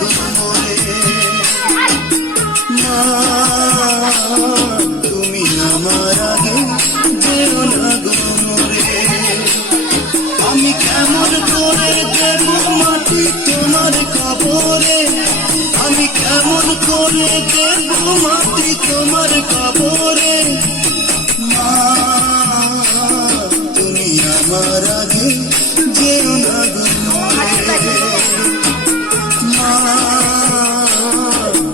গো মোরে। মা তুমি আমার আগে যেও না গো মোরে। আমি কেমন করে দেব মাটি তোমার কবরে, আমি কেমন করে দেব মাটি তোমার কবরে। মা তুমি আমার আগে যেও না গো মোরে। মা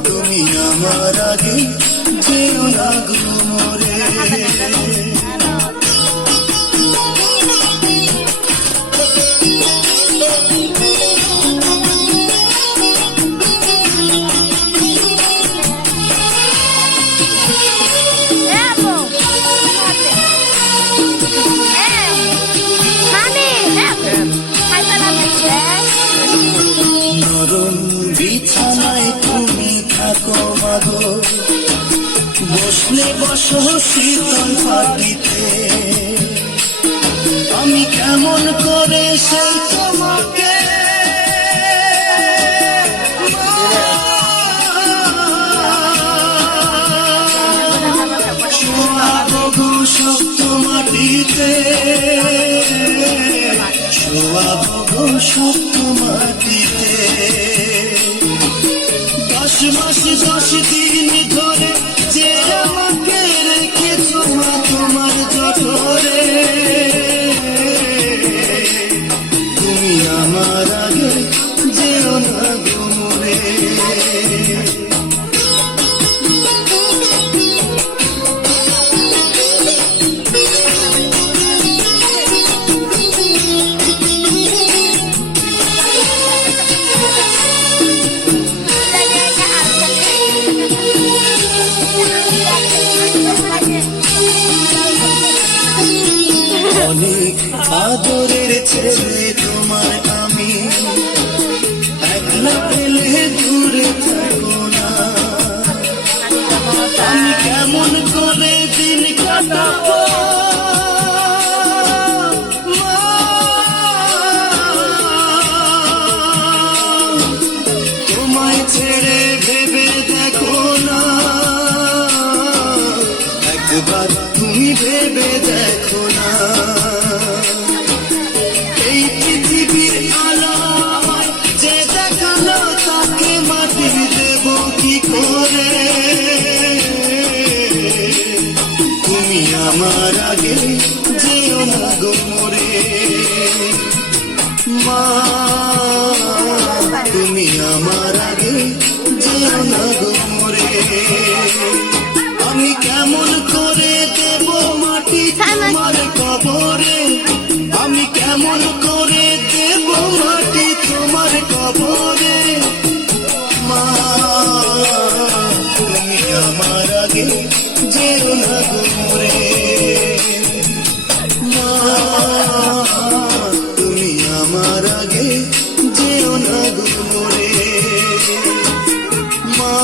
তুমি আমার আগে যেও না গো মোরে। নরম বিছানায় তুমি থাকো মাগো, বসলে বসো শীতল পাটিতে। আমি কেমন করে সেই তোমাকে শোয়াবো গো শক্ত মাটিতে, শোয়াবো গো শক্ত মাটিতে। 10 মাস 10 দিন ধরে যে আমাকে রেখেছো মা তোমার জঠরে। তুমি আমার আগে যেও না গো মোরে। অনেক আদরের ছেলে তোমার আমি, একলা পেলে দূরে থাকো না। আমি কেমন করে দিন কাটাবো তোমায় ছেড়ে ভেবে দেখো না। একবার তুমি ভেবে দেখো না। এই পৃথিবীর আলো আমায় যে দেখালো তাকে মাটি দেব কি করে। তুমি আমার আগে যেও না গো মোরে। মা তুমি আমার আগে যেও না গো মোরে। আমি কেমন করে দেব মাটি তোমার কবরে, আমি কেমন করে দেব মাটি তোমার কবরে। মা তুমি আমার আগে যেও না গো মোরে। মা তুমি আমার আগে যেও না গো মোরে। মা